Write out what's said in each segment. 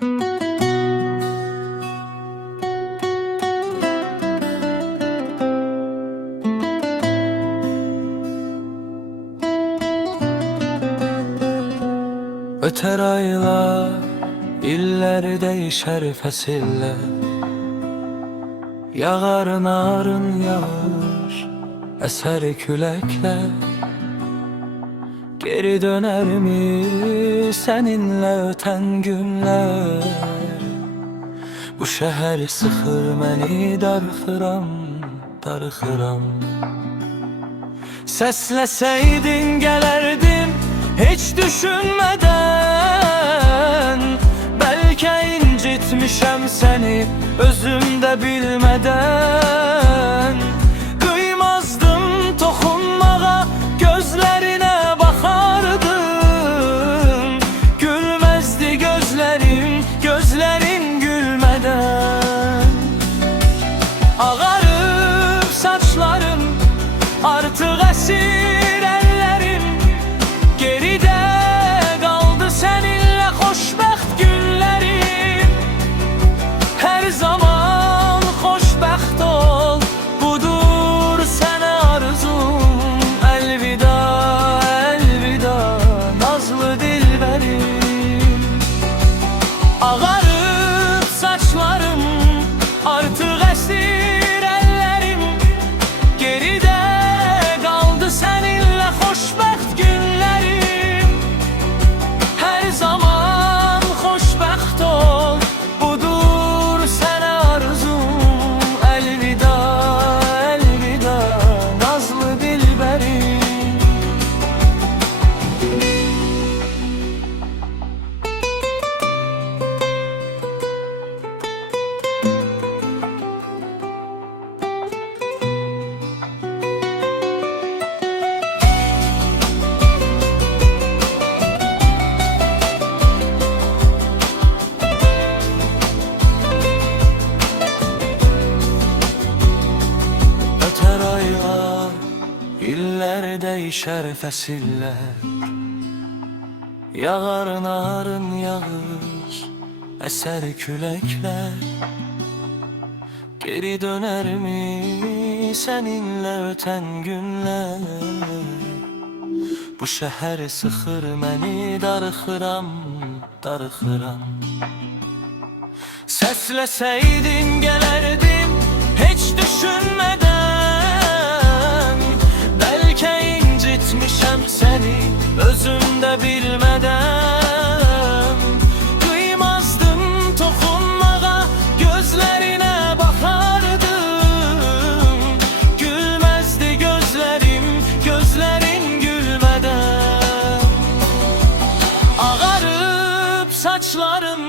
Öter aylar, iller değişer fesiller. Yağar narın yağış, eser külekler. Geri döner mi seninle öten günler? Bu şehir sıxır məni darxıram, darxıram. Səsləsəydin gələrdim hiç düşünmeden. Belki incitmişem seni özümde bilmeden. Kıymazdım toxunmağa, gözlerine bakardım. Gülmezdi gözlerim, gözlerin gülmeden. Ağarıp saçlarım, artık esir ellerim. Geride kaldı seninle xoşbəxt günlerim. Her zaman xoşbəxt ol, budur sənə arzum. Elvida, elvida nazlı dilberim. Ağarıp saçlarım, artık esir ellerim. Geride kaldı seninle xoşbəxt günlerim. Her zaman xoşbəxt ol, budur sənə arzum. Elvida, elvida nazlı dilberim. Öter aylar, iller değişer fesiller. Yağar narın yağış, eser külekler. Geri döner mi seninle öten günler? Bu şehir sıxır məni darxıram, darxıram. Səsləsəydin gələrdim hiç düşünmeden. Belki incitmişem seni özümde bilmeden. Kıymazdım toxunmağa, gözlerine bakardım. Gülmezdi gözlerim, gözlerin gülmeden. Ağarıp saçlarım,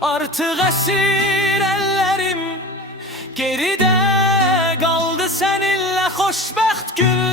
artık esir ellerim. Geride kaldı seninle xoşbəxt günler.